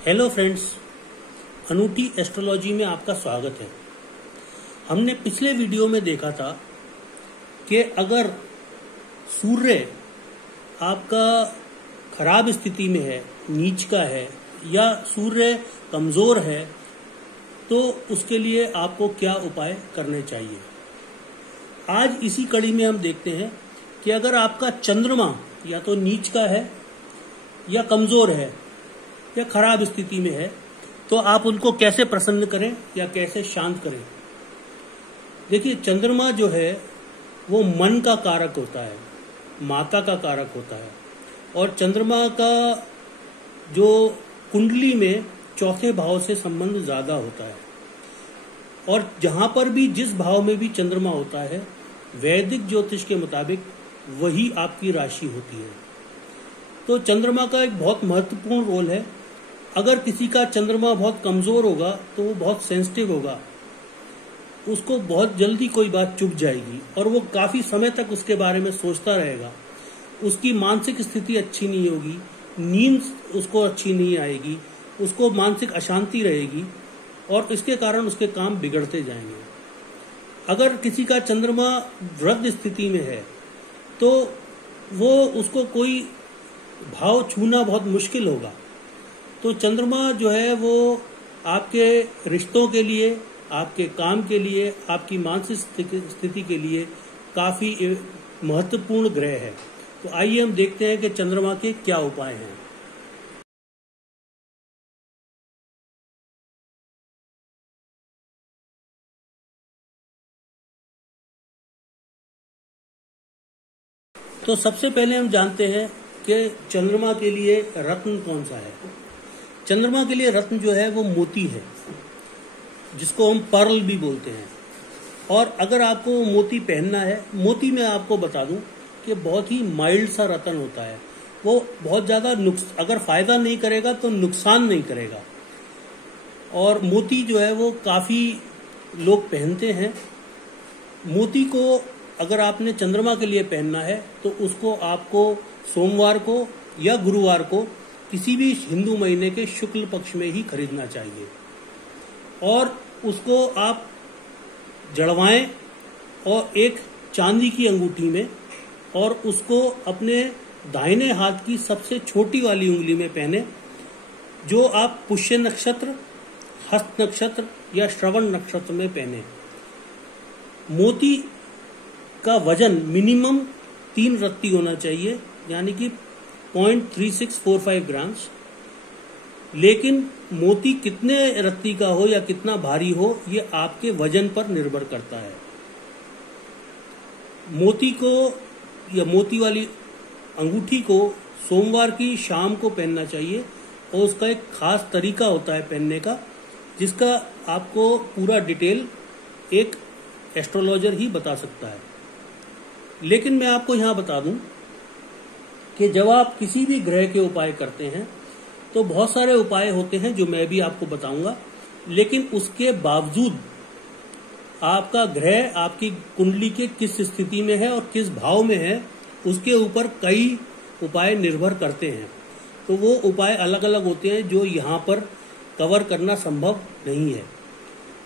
Hello friends, अनूठी astrology में आपका स्वागत है। हमने पिछले वीडियो में देखा था कि अगर सूर्य आपका खराब स्थिति में है, नीच का है या सूर्य कमजोर है तो उसके लिए आपको क्या उपाय करने चाहिए। आज इसी कड़ी में हम देखते हैं कि अगर आपका चंद्रमा या तो नीच का है या कमजोर है या खराब स्थिति में है तो आप उनको कैसे प्रसन्न करें या कैसे शांत करें। देखिए, चंद्रमा जो है वो मन का कारक होता है, माता का कारक होता है, और चंद्रमा का जो कुंडली में चौथे भाव से संबंध ज्यादा होता है। और जहां पर भी जिस भाव में भी चंद्रमा होता है, वैदिक ज्योतिष के मुताबिक वही आपकी राशि होती है। तो चंद्रमा का एक बहुत महत्वपूर्ण रोल है। अगर किसी का चंद्रमा बहुत कमजोर होगा तो वो बहुत सेंसिटिव होगा, उसको बहुत जल्दी कोई बात चुभ जाएगी और वो काफी समय तक उसके बारे में सोचता रहेगा। उसकी मानसिक स्थिति अच्छी नहीं होगी, नींद उसको अच्छी नहीं आएगी, उसको मानसिक अशांति रहेगी और इसके कारण उसके काम बिगड़ते जाएंगे। अगर किसी का चंद्रमा वृद्ध स्थिति में है तो वो उसको कोई भाव छूना बहुत मुश्किल होगा। तो चंद्रमा जो है वो आपके रिश्तों के लिए, आपके काम के लिए, आपकी मानसिक स्थिति के लिए काफी महत्वपूर्ण ग्रह है। तो आइए हम देखते हैं कि चंद्रमा के क्या उपाय हैं। तो सबसे पहले हम जानते हैं कि चंद्रमा के लिए रत्न कौन सा है। चंद्रमा के लिए रत्न जो है वो मोती है, जिसको हम पर्ल भी बोलते हैं। और अगर आपको मोती पहनना है, मोती में आपको बता दूं कि बहुत ही माइल्ड सा रत्न होता है। वो बहुत ज्यादा अगर फायदा नहीं करेगा तो नुकसान नहीं करेगा। और मोती जो है वो काफी लोग पहनते हैं। मोती को अगर आपने चंद्रमा के लिए पहनना है तो उसको आपको सोमवार को या गुरुवार को किसी भी हिंदू महीने के शुक्ल पक्ष में ही खरीदना चाहिए और उसको आप जड़वाएं और एक चांदी की अंगूठी में, और उसको अपने दाहिने हाथ की सबसे छोटी वाली उंगली में पहने, जो आप पुष्य नक्षत्र, हस्त नक्षत्र या श्रवण नक्षत्र में पहने। मोती का वजन मिनिमम 3 रत्ती होना चाहिए, यानी कि 0.3645 ग्राम्स। लेकिन मोती कितने रत्ती का हो या कितना भारी हो, ये आपके वजन पर निर्भर करता है। मोती को या मोती वाली अंगूठी को सोमवार की शाम को पहनना चाहिए और उसका एक खास तरीका होता है पहनने का, जिसका आपको पूरा डिटेल एक एस्ट्रोलॉजर ही बता सकता है। लेकिन मैं आपको यहां बता दूं कि जब आप किसी भी ग्रह के उपाय करते हैं तो बहुत सारे उपाय होते हैं जो मैं भी आपको बताऊंगा, लेकिन उसके बावजूद आपका ग्रह आपकी कुंडली के किस स्थिति में है और किस भाव में है, उसके ऊपर कई उपाय निर्भर करते हैं। तो वो उपाय अलग अलग होते हैं जो यहाँ पर कवर करना संभव नहीं है।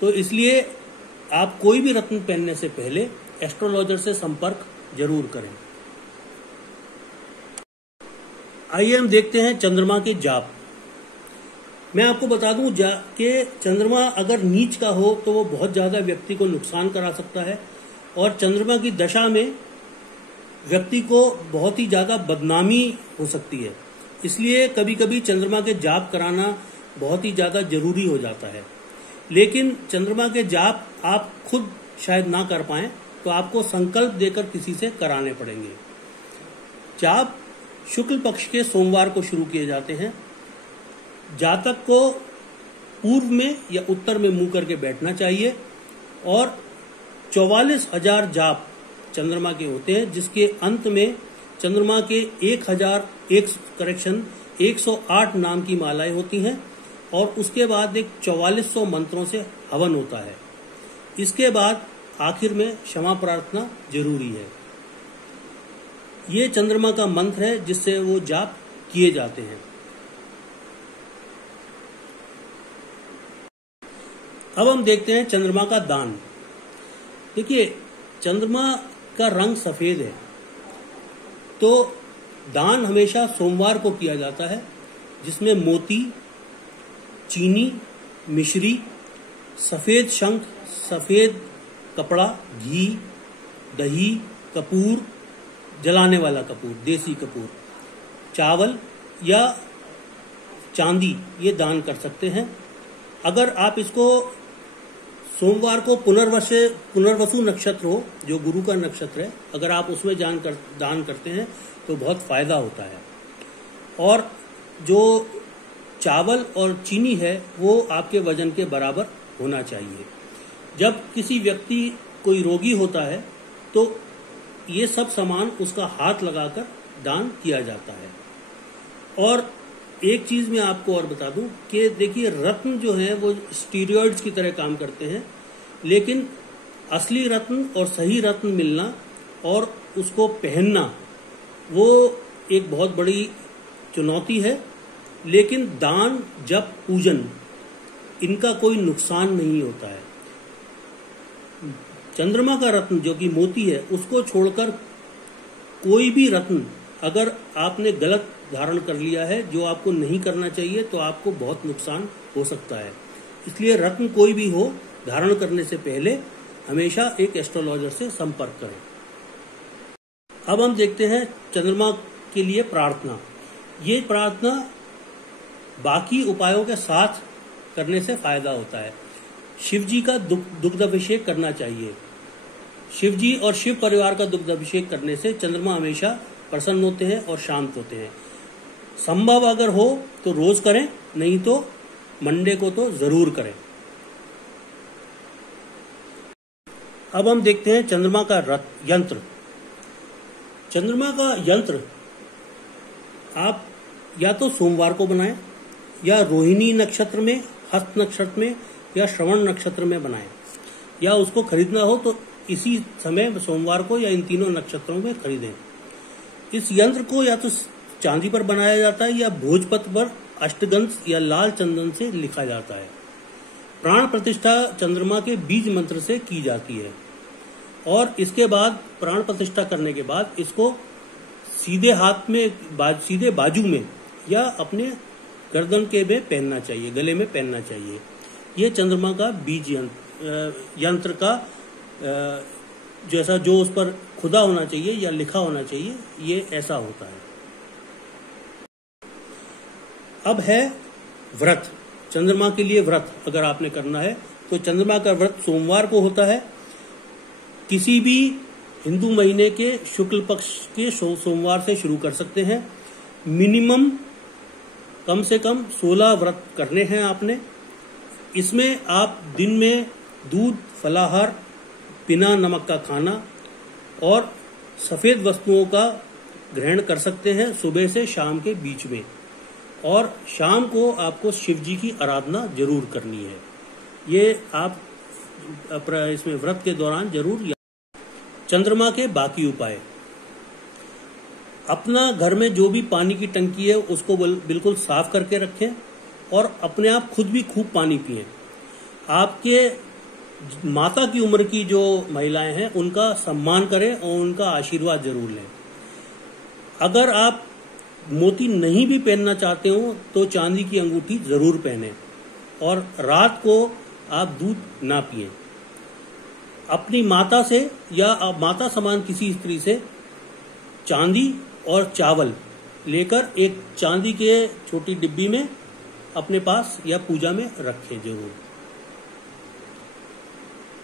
तो इसलिए आप कोई भी रत्न पहनने से पहले एस्ट्रोलॉजर से संपर्क जरूर करें। आइए हम देखते हैं चंद्रमा के जाप। मैं आपको बता दूं कि चंद्रमा अगर नीच का हो तो वो बहुत ज्यादा व्यक्ति को नुकसान करा सकता है, और चंद्रमा की दशा में व्यक्ति को बहुत ही ज्यादा बदनामी हो सकती है। इसलिए कभी कभी चंद्रमा के जाप कराना बहुत ही ज्यादा जरूरी हो जाता है। लेकिन चंद्रमा के जाप आप खुद शायद ना कर पाएं तो आपको संकल्प देकर किसी से कराने पड़ेंगे। जाप शुक्ल पक्ष के सोमवार को शुरू किए जाते हैं। जातक को पूर्व में या उत्तर में मुंह करके बैठना चाहिए और 44,000 जाप चंद्रमा के होते हैं, जिसके अंत में चंद्रमा के 108 नाम की मालाएं होती हैं और उसके बाद एक 4400 मंत्रों से हवन होता है। इसके बाद आखिर में क्षमा प्रार्थना जरूरी है। ये चंद्रमा का मंत्र है जिससे वो जाप किए जाते हैं। अब हम देखते हैं चंद्रमा का दान। देखिए, चंद्रमा का रंग सफेद है, तो दान हमेशा सोमवार को किया जाता है, जिसमें मोती, चीनी, मिश्री, सफेद शंख, सफेद कपड़ा, घी, दही, कपूर, जलाने वाला कपूर, देसी कपूर, चावल या चांदी, ये दान कर सकते हैं। अगर आप इसको सोमवार को पुनर्वसु नक्षत्र हो, जो गुरु का नक्षत्र है, अगर आप उसमें दान करते हैं तो बहुत फायदा होता है। और जो चावल और चीनी है वो आपके वजन के बराबर होना चाहिए। जब किसी व्यक्ति कोई रोगी होता है तो ये सब सामान उसका हाथ लगाकर दान किया जाता है। और एक चीज मैं आपको और बता दूं कि देखिए, रत्न जो है वो स्टीरॉयड्स की तरह काम करते हैं, लेकिन असली रत्न और सही रत्न मिलना और उसको पहनना वो एक बहुत बड़ी चुनौती है। लेकिन दान, जप, पूजन, इनका कोई नुकसान नहीं होता है। चंद्रमा का रत्न जो कि मोती है, उसको छोड़कर कोई भी रत्न अगर आपने गलत धारण कर लिया है, जो आपको नहीं करना चाहिए, तो आपको बहुत नुकसान हो सकता है। इसलिए रत्न कोई भी हो, धारण करने से पहले हमेशा एक एस्ट्रोलॉजर से संपर्क करें। अब हम देखते हैं चंद्रमा के लिए प्रार्थना। ये प्रार्थना बाकी उपायों के साथ करने से फायदा होता है। शिव जी का दुग्ध अभिषेक करना चाहिए। शिव जी और शिव परिवार का दुग्ध अभिषेक करने से चंद्रमा हमेशा प्रसन्न होते हैं और शांत होते हैं। संभव अगर हो तो रोज करें, नहीं तो मंडे को तो जरूर करें। अब हम देखते हैं चंद्रमा का यंत्र। चंद्रमा का यंत्र आप या तो सोमवार को बनाएं, या रोहिणी नक्षत्र में, हस्त नक्षत्र में, या श्रवण नक्षत्र में बनाएं, या उसको खरीदना हो तो इसी समय सोमवार को या इन तीनों नक्षत्रों में खरीदें। इस यंत्र को या तो चांदी पर बनाया जाता है या भोजपत्र पर अष्टगंध या लाल चंदन से लिखा जाता है। प्राण प्रतिष्ठा चंद्रमा के बीज मंत्र से की जाती है, और इसके बाद प्राण प्रतिष्ठा करने के बाद इसको सीधे हाथ में, सीधे बाजू में या अपने गर्दन के में पहनना चाहिए, गले में पहनना चाहिए। ये चंद्रमा का बीज यंत्र का जैसा जो उस पर खुदा होना चाहिए या लिखा होना चाहिए, ये ऐसा होता है। अब है व्रत। चंद्रमा के लिए व्रत अगर आपने करना है तो चंद्रमा का व्रत सोमवार को होता है। किसी भी हिंदू महीने के शुक्ल पक्ष के सोमवार से शुरू कर सकते हैं। मिनिमम कम से कम 16 व्रत करने हैं आपने। इसमें आप दिन में दूध, फलाहार, बिना नमक का खाना और सफेद वस्तुओं का ग्रहण कर सकते हैं सुबह से शाम के बीच में। और शाम को आपको शिव जी की आराधना जरूर करनी है। ये आप इसमें व्रत के दौरान जरूर। चंद्रमा के बाकी उपाय, अपना घर में जो भी पानी की टंकी है उसको बिल्कुल साफ करके रखें और अपने आप खुद भी खूब पानी पिएं। आपके माता की उम्र की जो महिलाएं हैं उनका सम्मान करें और उनका आशीर्वाद जरूर लें। अगर आप मोती नहीं भी पहनना चाहते हो तो चांदी की अंगूठी जरूर पहनें, और रात को आप दूध ना पिएं। अपनी माता से या माता समान किसी स्त्री से चांदी और चावल लेकर एक चांदी के छोटी डिब्बी में अपने पास या पूजा में रखें जरूर।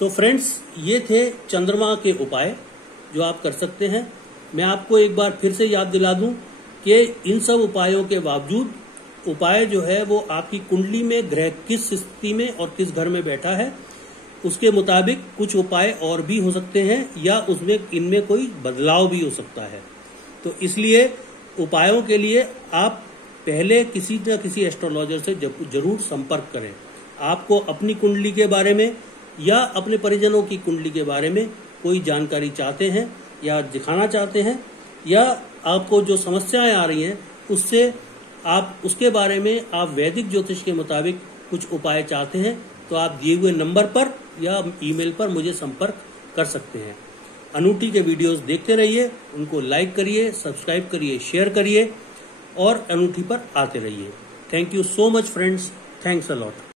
तो फ्रेंड्स, ये थे चंद्रमा के उपाय जो आप कर सकते हैं। मैं आपको एक बार फिर से याद दिला दूं कि इन सब उपायों के बावजूद उपाय जो है वो आपकी कुंडली में ग्रह किस स्थिति में और किस घर में बैठा है उसके मुताबिक कुछ उपाय और भी हो सकते हैं, या उसमें इनमें कोई बदलाव भी हो सकता है। तो इसलिए उपायों के लिए आप पहले किसी न किसी एस्ट्रोलॉजर से जरूर संपर्क करें। आपको अपनी कुंडली के बारे में या अपने परिजनों की कुंडली के बारे में कोई जानकारी चाहते हैं या दिखाना चाहते हैं, या आपको जो समस्याएं आ रही हैं उससे आप उसके बारे में आप वैदिक ज्योतिष के मुताबिक कुछ उपाय चाहते हैं, तो आप दिए हुए नंबर पर या ईमेल पर मुझे संपर्क कर सकते हैं। अनूठी के वीडियोस देखते रहिए, उनको लाइक करिए, सब्सक्राइब करिए, शेयर करिए और अनूठी पर आते रहिए। Thank you so much friends, thanks a lot.